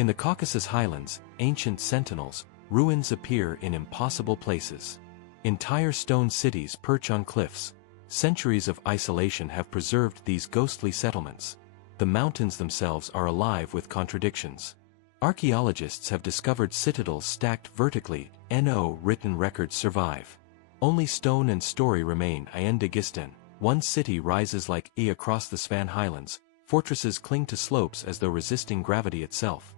In the Caucasus Highlands, ancient sentinels, ruins appear in impossible places. Entire stone cities perch on cliffs. Centuries of isolation have preserved these ghostly settlements. The mountains themselves are alive with contradictions. Archaeologists have discovered citadels stacked vertically, no written records survive. Only stone and story remain. In Dagestan, one city rises like across the Svan Highlands, fortresses cling to slopes as though resisting gravity itself.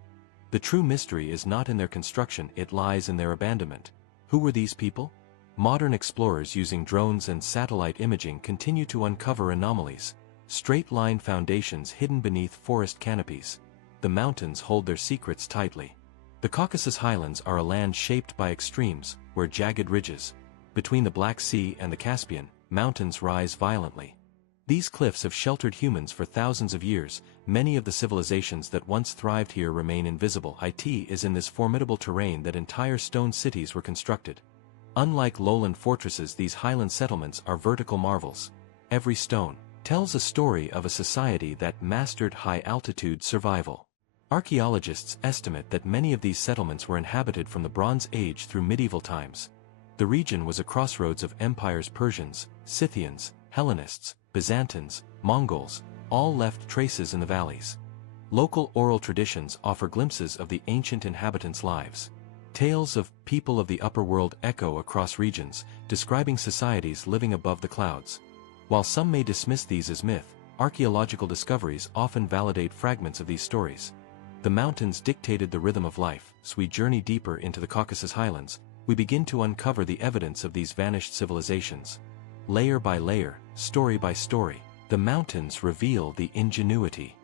The true mystery is not in their construction, it lies in their abandonment. Who were these people? Modern explorers using drones and satellite imaging continue to uncover anomalies. Straight-line foundations hidden beneath forest canopies. The mountains hold their secrets tightly. The Caucasus Highlands are a land shaped by extremes, where jagged ridges. Between the Black Sea and the Caspian, mountains rise violently. These cliffs have sheltered humans for thousands of years. Many of the civilizations that once thrived here remain invisible. It is in this formidable terrain that entire stone cities were constructed. Unlike lowland fortresses, these highland settlements are vertical marvels. Every stone tells a story of a society that mastered high-altitude survival. Archaeologists estimate that many of these settlements were inhabited from the Bronze Age through medieval times. The region was a crossroads of empires. Persians, Scythians, Hellenists, Byzantines, Mongols, all left traces in the valleys. Local oral traditions offer glimpses of the ancient inhabitants' lives. Tales of people of the upper world echo across regions, describing societies living above the clouds. While some may dismiss these as myth, archaeological discoveries often validate fragments of these stories. The mountains dictated the rhythm of life. As we journey deeper into the Caucasus Highlands, we begin to uncover the evidence of these vanished civilizations. Layer by layer, story by story, the mountains reveal the ingenuity.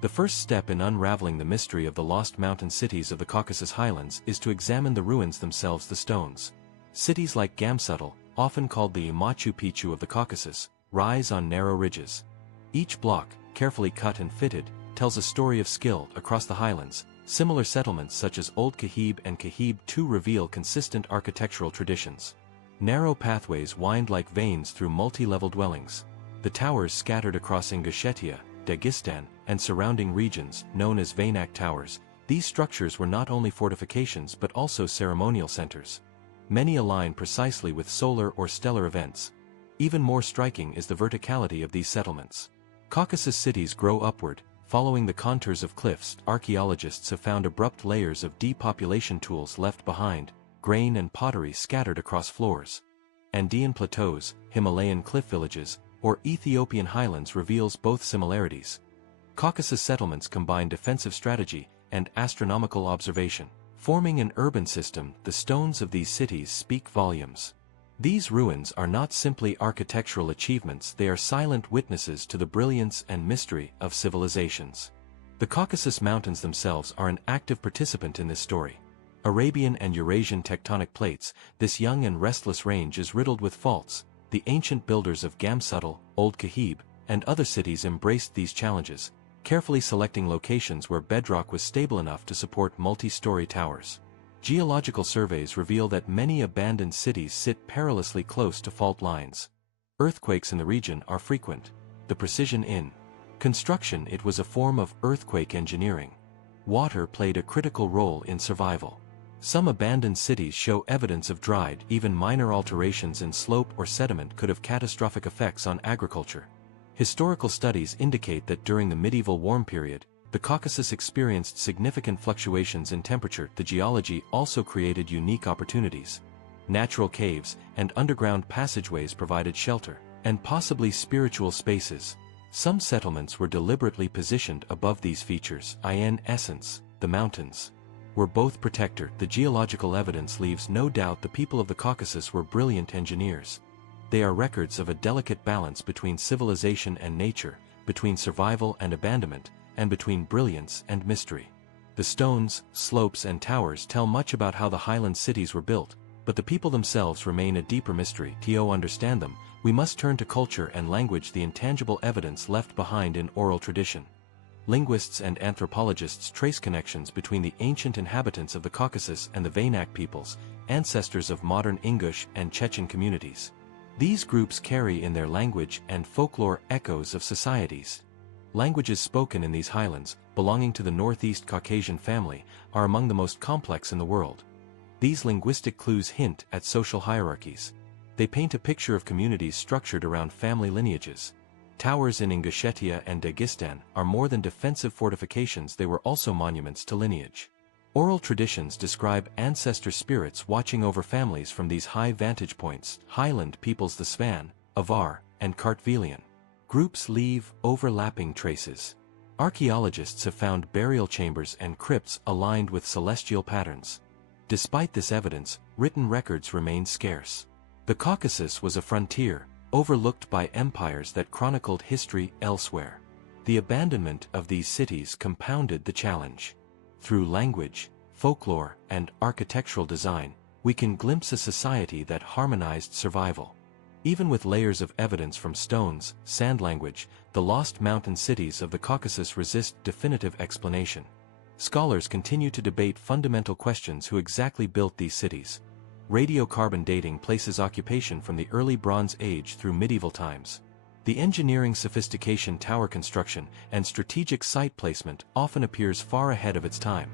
The first step in unraveling the mystery of the lost mountain cities of the Caucasus Highlands is to examine the ruins themselves. The stones. Cities like Gamsutl, often called the Machu Picchu of the Caucasus, rise on narrow ridges. Each block, carefully cut and fitted, tells a story of skill. Across the highlands, similar settlements such as Old Kahib and Kahib II reveal consistent architectural traditions. Narrow pathways wind like veins through multi-level dwellings. The towers scattered across Ingushetia, Dagestan, and surrounding regions, known as Vainak Towers, these structures were not only fortifications but also ceremonial centers. Many align precisely with solar or stellar events. Even more striking is the verticality of these settlements. Caucasus cities grow upward, following the contours of cliffs. Archaeologists have found abrupt layers of depopulation tools left behind, grain and pottery scattered across floors. Andean plateaus, Himalayan cliff villages, or Ethiopian highlands reveals both similarities. Caucasus settlements combine defensive strategy and astronomical observation. Forming an urban system, the stones of these cities speak volumes. These ruins are not simply architectural achievements, they are silent witnesses to the brilliance and mystery of civilizations. The Caucasus Mountains themselves are an active participant in this story. Arabian and Eurasian tectonic plates, this young and restless range is riddled with faults. The ancient builders of Gamsutl, Old Kahib, and other cities embraced these challenges, carefully selecting locations where bedrock was stable enough to support multi-story towers. Geological surveys reveal that many abandoned cities sit perilously close to fault lines. Earthquakes in the region are frequent. The precision in construction, it was a form of earthquake engineering. Water played a critical role in survival. Some abandoned cities show evidence of dried, even minor alterations in slope or sediment could have catastrophic effects on agriculture. Historical studies indicate that during the medieval warm period, the Caucasus experienced significant fluctuations in temperature. The geology also created unique opportunities. Natural caves and underground passageways provided shelter, and possibly spiritual spaces. Some settlements were deliberately positioned above these features. In essence, the mountains were both protector. The geological evidence leaves no doubt the people of the Caucasus were brilliant engineers. They are records of a delicate balance between civilization and nature, between survival and abandonment, and between brilliance and mystery. The stones, slopes and towers tell much about how the highland cities were built, but the people themselves remain a deeper mystery. To understand them, we must turn to culture and language, the intangible evidence left behind in oral tradition. Linguists and anthropologists trace connections between the ancient inhabitants of the Caucasus and the Vainak peoples, ancestors of modern Ingush and Chechen communities. These groups carry in their language and folklore echoes of societies Languages spoken in these highlands, belonging to the Northeast Caucasian family, are among the most complex in the world. These linguistic clues hint at social hierarchies. They paint a picture of communities structured around family lineages. Towers in Ingushetia and Dagestan are more than defensive fortifications, they were also monuments to lineage. Oral traditions describe ancestor spirits watching over families from these high vantage points. Highland peoples the Svan, Avar, and Kartvelian. Groups leave overlapping traces. Archaeologists have found burial chambers and crypts aligned with celestial patterns. Despite this evidence, written records remain scarce. The Caucasus was a frontier, overlooked by empires that chronicled history elsewhere. The abandonment of these cities compounded the challenge. Through language, folklore, and architectural design, we can glimpse a society that harmonized survival. Even with layers of evidence from stones, sand language, the lost mountain cities of the Caucasus resist definitive explanation. Scholars continue to debate fundamental questions: who exactly built these cities? Radiocarbon dating places occupation from the early Bronze Age through medieval times. The engineering sophistication, tower construction, and strategic site placement often appears far ahead of its time.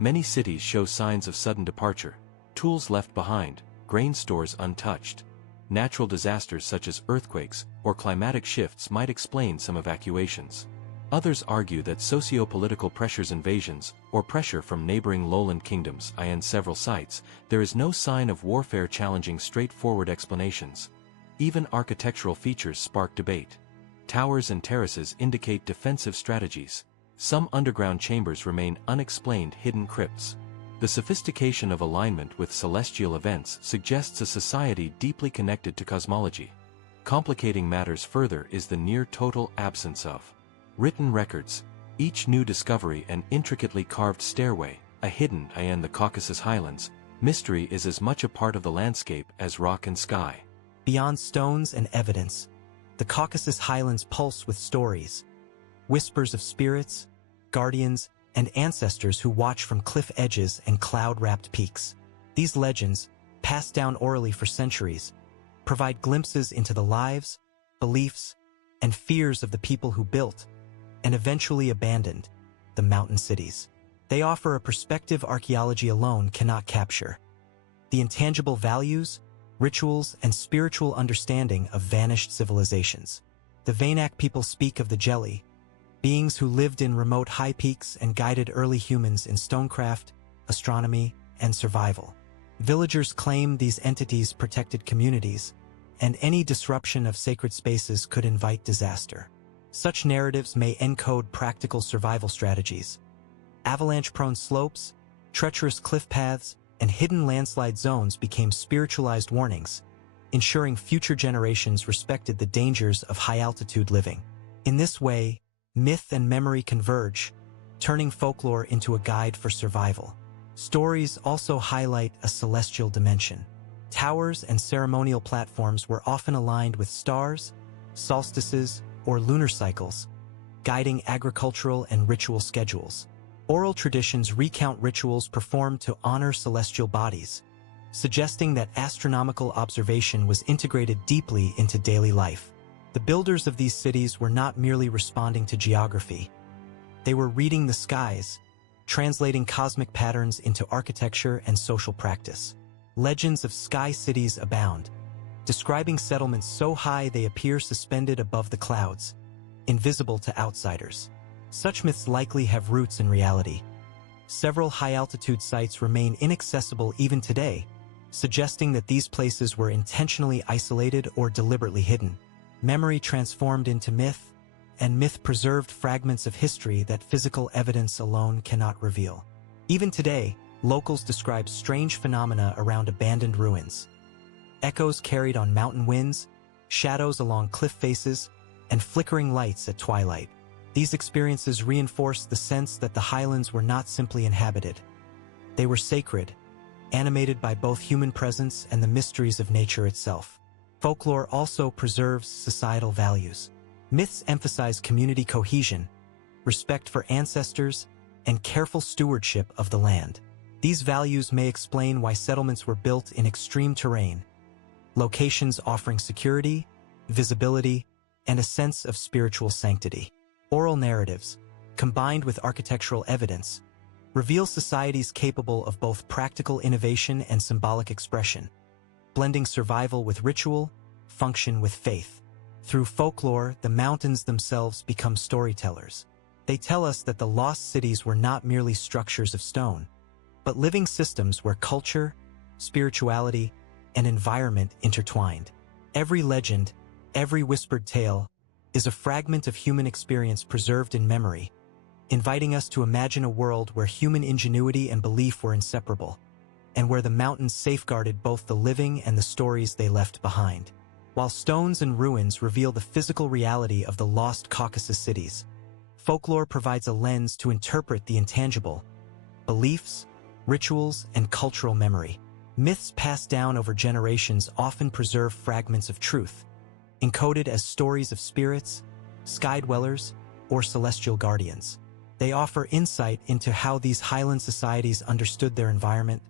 Many cities show signs of sudden departure, tools left behind, grain stores untouched. Natural disasters such as earthquakes or climatic shifts might explain some evacuations. Others argue that socio-political pressures, invasions, or pressure from neighboring lowland kingdoms in several sites. There is no sign of warfare challenging straightforward explanations. Even architectural features spark debate. Towers and terraces indicate defensive strategies. Some underground chambers remain unexplained, hidden crypts. The sophistication of alignment with celestial events suggests a society deeply connected to cosmology. Complicating matters further is the near-total absence of written records. Each new discovery, an intricately carved stairway, a hidden in the Caucasus Highlands, mystery is as much a part of the landscape as rock and sky. Beyond stones and evidence, the Caucasus Highlands pulse with stories, whispers of spirits, guardians, and ancestors who watch from cliff edges and cloud-wrapped peaks. These legends, passed down orally for centuries, provide glimpses into the lives, beliefs, and fears of the people who built and eventually abandoned the mountain cities. They offer a perspective archaeology alone cannot capture: the intangible values, rituals, and spiritual understanding of vanished civilizations. The Vanak people speak of the Jelly, beings who lived in remote high peaks and guided early humans in stonecraft, astronomy, and survival. Villagers claim these entities protected communities, and any disruption of sacred spaces could invite disaster. Such narratives may encode practical survival strategies. Avalanche-prone slopes, treacherous cliff paths, and hidden landslide zones became spiritualized warnings, ensuring future generations respected the dangers of high-altitude living. In this way, myth and memory converge, turning folklore into a guide for survival. Stories also highlight a celestial dimension. Towers and ceremonial platforms were often aligned with stars, solstices, or lunar cycles, guiding agricultural and ritual schedules. Oral traditions recount rituals performed to honor celestial bodies, suggesting that astronomical observation was integrated deeply into daily life. The builders of these cities were not merely responding to geography. They were reading the skies, translating cosmic patterns into architecture and social practice. Legends of sky cities abound, describing settlements so high they appear suspended above the clouds, invisible to outsiders. Such myths likely have roots in reality. Several high-altitude sites remain inaccessible even today, suggesting that these places were intentionally isolated or deliberately hidden. Memory transformed into myth, and myth preserved fragments of history that physical evidence alone cannot reveal. Even today, locals describe strange phenomena around abandoned ruins. Echoes carried on mountain winds, shadows along cliff faces, and flickering lights at twilight. These experiences reinforce the sense that the highlands were not simply inhabited. They were sacred, animated by both human presence and the mysteries of nature itself. Folklore also preserves societal values. Myths emphasize community cohesion, respect for ancestors, and careful stewardship of the land. These values may explain why settlements were built in extreme terrain, locations offering security, visibility, and a sense of spiritual sanctity. Oral narratives, combined with architectural evidence, reveal societies capable of both practical innovation and symbolic expression, blending survival with ritual, function with faith. Through folklore, the mountains themselves become storytellers. They tell us that the lost cities were not merely structures of stone, but living systems where culture, spirituality, and environment intertwined. Every legend, every whispered tale, is a fragment of human experience preserved in memory, inviting us to imagine a world where human ingenuity and belief were inseparable, and where the mountains safeguarded both the living and the stories they left behind. While stones and ruins reveal the physical reality of the lost Caucasus cities, folklore provides a lens to interpret the intangible: beliefs, rituals, and cultural memory. Myths passed down over generations often preserve fragments of truth, encoded as stories of spirits, sky-dwellers, or celestial guardians. They offer insight into how these highland societies understood their environment,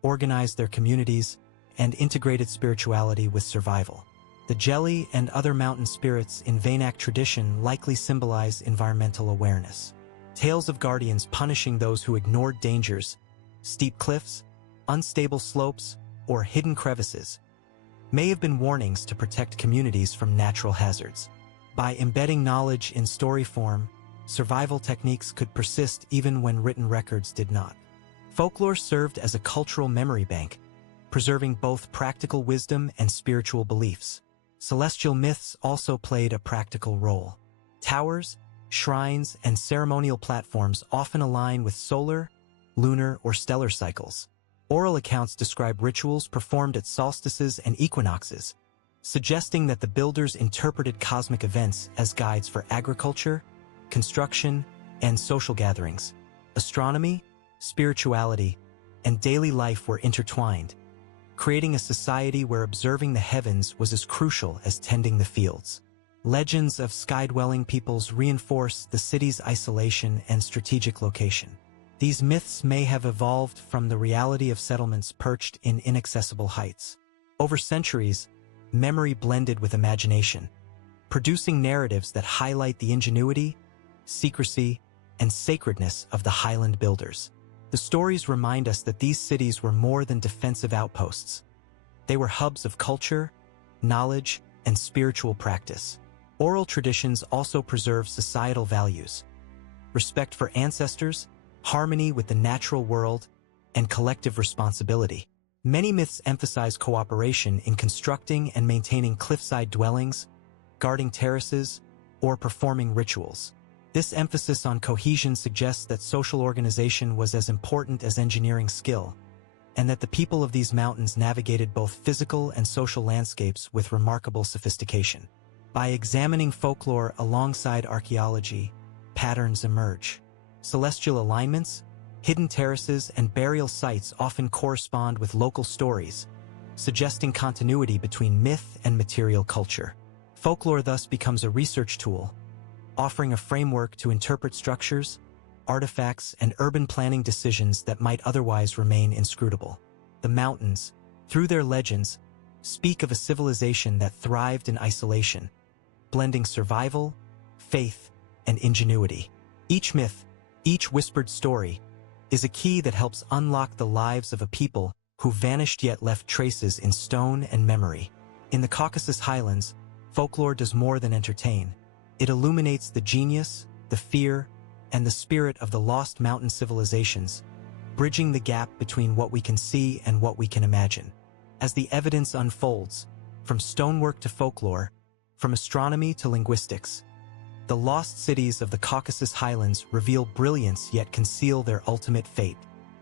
organized their communities, and integrated spirituality with survival. The jelly and other mountain spirits in Vanak tradition likely symbolize environmental awareness. Tales of guardians punishing those who ignored dangers, steep cliffs, unstable slopes, or hidden crevices, may have been warnings to protect communities from natural hazards. By embedding knowledge in story form, survival techniques could persist even when written records did not. Folklore served as a cultural memory bank, preserving both practical wisdom and spiritual beliefs. Celestial myths also played a practical role. Towers, shrines, and ceremonial platforms often align with solar, lunar, or stellar cycles. Oral accounts describe rituals performed at solstices and equinoxes, suggesting that the builders interpreted cosmic events as guides for agriculture, construction, and social gatherings. Astronomy, spirituality, and daily life were intertwined, creating a society where observing the heavens was as crucial as tending the fields. Legends of sky-dwelling peoples reinforce the city's isolation and strategic location. These myths may have evolved from the reality of settlements perched in inaccessible heights. Over centuries, memory blended with imagination, producing narratives that highlight the ingenuity, secrecy, and sacredness of the highland builders. The stories remind us that these cities were more than defensive outposts. They were hubs of culture, knowledge, and spiritual practice. Oral traditions also preserve societal values: respect for ancestors, harmony with the natural world, and collective responsibility. Many myths emphasize cooperation in constructing and maintaining cliffside dwellings, guarding terraces, or performing rituals. This emphasis on cohesion suggests that social organization was as important as engineering skill, and that the people of these mountains navigated both physical and social landscapes with remarkable sophistication. By examining folklore alongside archaeology, patterns emerge. Celestial alignments, hidden terraces, and burial sites often correspond with local stories, suggesting continuity between myth and material culture. Folklore thus becomes a research tool, offering a framework to interpret structures, artifacts, and urban planning decisions that might otherwise remain inscrutable. The mountains, through their legends, speak of a civilization that thrived in isolation, blending survival, faith, and ingenuity. Each myth, each whispered story, is a key that helps unlock the lives of a people who vanished yet left traces in stone and memory. In the Caucasus Highlands, folklore does more than entertain. It illuminates the genius, the fear, and the spirit of the lost mountain civilizations, bridging the gap between what we can see and what we can imagine. As the evidence unfolds, from stonework to folklore, from astronomy to linguistics, the lost cities of the Caucasus Highlands reveal brilliance yet conceal their ultimate fate.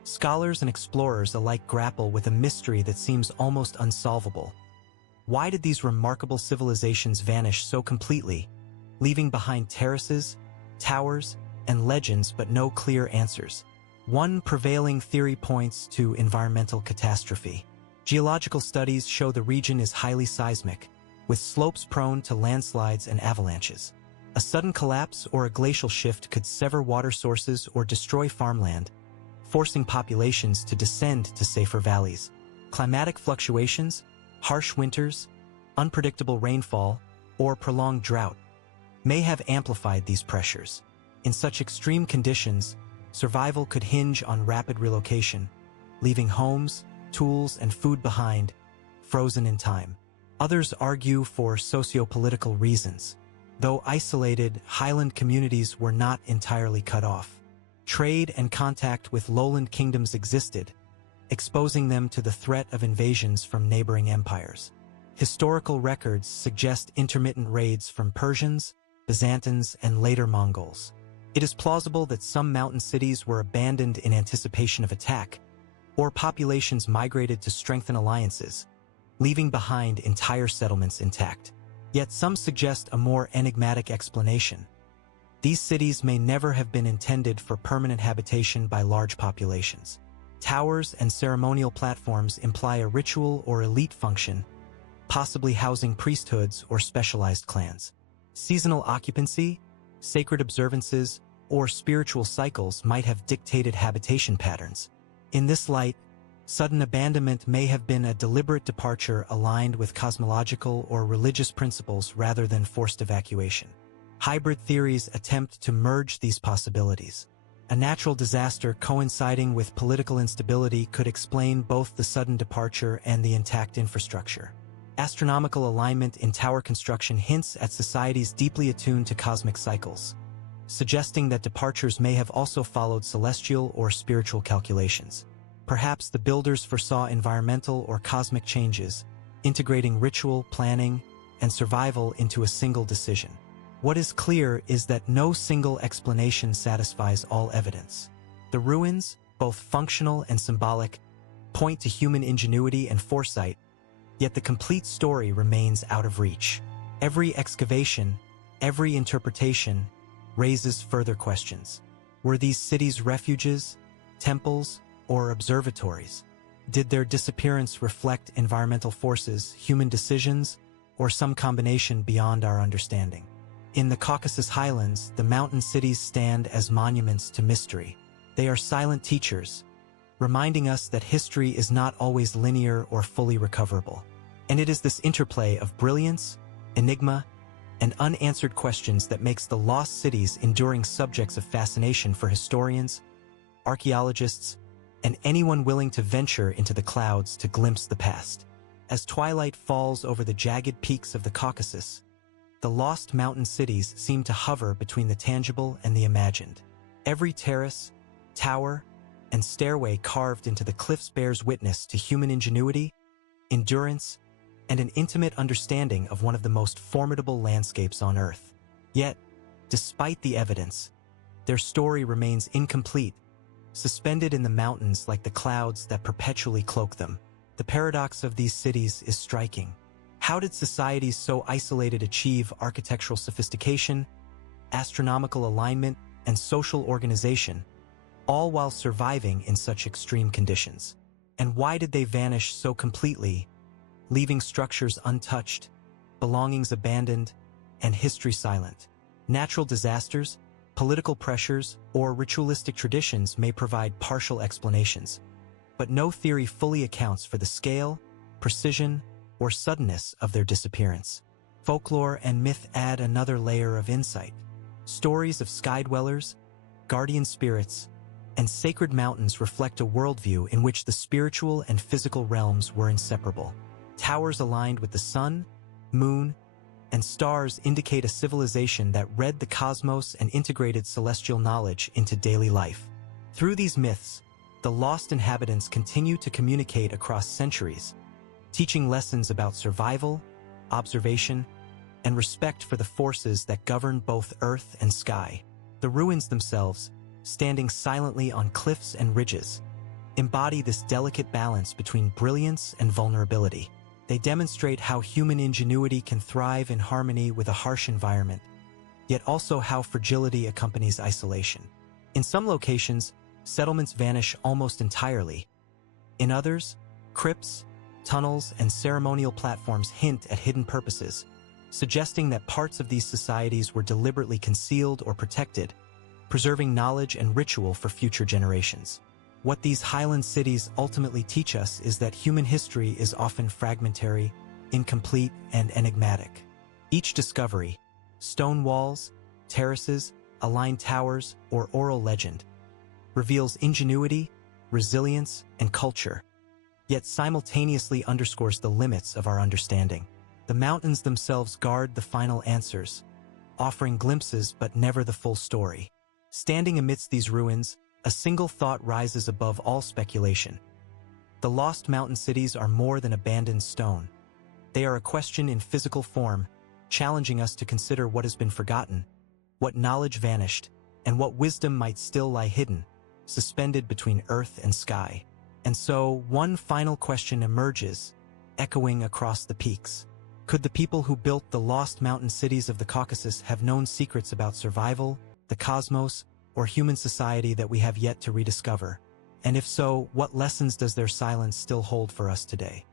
Scholars and explorers alike grapple with a mystery that seems almost unsolvable. Why did these remarkable civilizations vanish so completely, leaving behind terraces, towers, and legends but no clear answers? One prevailing theory points to environmental catastrophe. Geological studies show the region is highly seismic, with slopes prone to landslides and avalanches. A sudden collapse or a glacial shift could sever water sources or destroy farmland, forcing populations to descend to safer valleys. Climatic fluctuations, harsh winters, unpredictable rainfall, or prolonged drought may have amplified these pressures. In such extreme conditions, survival could hinge on rapid relocation, leaving homes, tools, and food behind, frozen in time. Others argue for socio-political reasons. Though isolated, highland communities were not entirely cut off. Trade and contact with lowland kingdoms existed, exposing them to the threat of invasions from neighboring empires. Historical records suggest intermittent raids from Persians, Byzantines, and later Mongols. It is plausible that some mountain cities were abandoned in anticipation of attack, or populations migrated to strengthen alliances, leaving behind entire settlements intact. Yet some suggest a more enigmatic explanation. These cities may never have been intended for permanent habitation by large populations. Towers and ceremonial platforms imply a ritual or elite function, possibly housing priesthoods or specialized clans. Seasonal occupancy, sacred observances, or spiritual cycles might have dictated habitation patterns. In this light, sudden abandonment may have been a deliberate departure aligned with cosmological or religious principles rather than forced evacuation. Hybrid theories attempt to merge these possibilities. A natural disaster coinciding with political instability could explain both the sudden departure and the intact infrastructure. Astronomical alignment in tower construction hints at societies deeply attuned to cosmic cycles, suggesting that departures may have also followed celestial or spiritual calculations. Perhaps the builders foresaw environmental or cosmic changes, integrating ritual, planning, and survival into a single decision. What is clear is that no single explanation satisfies all evidence. The ruins, both functional and symbolic, point to human ingenuity and foresight, yet the complete story remains out of reach. Every excavation, every interpretation, raises further questions. Were these cities refuges, temples, or observatories? Did their disappearance reflect environmental forces, human decisions, or some combination beyond our understanding? In the Caucasus Highlands, the mountain cities stand as monuments to mystery. They are silent teachers, reminding us that history is not always linear or fully recoverable. And it is this interplay of brilliance, enigma, and unanswered questions that makes the lost cities enduring subjects of fascination for historians, archaeologists, and anyone willing to venture into the clouds to glimpse the past. As twilight falls over the jagged peaks of the Caucasus, the lost mountain cities seem to hover between the tangible and the imagined. Every terrace, tower, and stairway carved into the cliffs bears witness to human ingenuity, endurance, and an intimate understanding of one of the most formidable landscapes on Earth. Yet, despite the evidence, their story remains incomplete, suspended in the mountains like the clouds that perpetually cloak them. The paradox of these cities is striking. How did societies so isolated achieve architectural sophistication, astronomical alignment, and social organization, all while surviving in such extreme conditions? And why did they vanish so completely, leaving structures untouched, belongings abandoned, and history silent? Natural disasters, political pressures, or ritualistic traditions may provide partial explanations, but no theory fully accounts for the scale, precision, or suddenness of their disappearance. Folklore and myth add another layer of insight. Stories of sky-dwellers, guardian spirits, and sacred mountains reflect a worldview in which the spiritual and physical realms were inseparable. Towers aligned with the sun, moon, and stars indicate a civilization that read the cosmos and integrated celestial knowledge into daily life. Through these myths, the lost inhabitants continue to communicate across centuries, teaching lessons about survival, observation, and respect for the forces that govern both earth and sky. The ruins themselves, standing silently on cliffs and ridges, embody this delicate balance between brilliance and vulnerability. They demonstrate how human ingenuity can thrive in harmony with a harsh environment, yet also how fragility accompanies isolation. In some locations, settlements vanish almost entirely. In others, crypts, tunnels, and ceremonial platforms hint at hidden purposes, suggesting that parts of these societies were deliberately concealed or protected, preserving knowledge and ritual for future generations. What these highland cities ultimately teach us is that human history is often fragmentary, incomplete, and enigmatic. Each discovery, stone walls, terraces, aligned towers, or oral legend, reveals ingenuity, resilience, and culture, yet simultaneously underscores the limits of our understanding. The mountains themselves guard the final answers, offering glimpses but never the full story. Standing amidst these ruins, a single thought rises above all speculation. The lost mountain cities are more than abandoned stone. They are a question in physical form, challenging us to consider what has been forgotten, what knowledge vanished, and what wisdom might still lie hidden, suspended between earth and sky. And so, one final question emerges, echoing across the peaks. Could the people who built the lost mountain cities of the Caucasus have known secrets about survival, the cosmos, or human society that we have yet to rediscover? And if so, what lessons does their silence still hold for us today?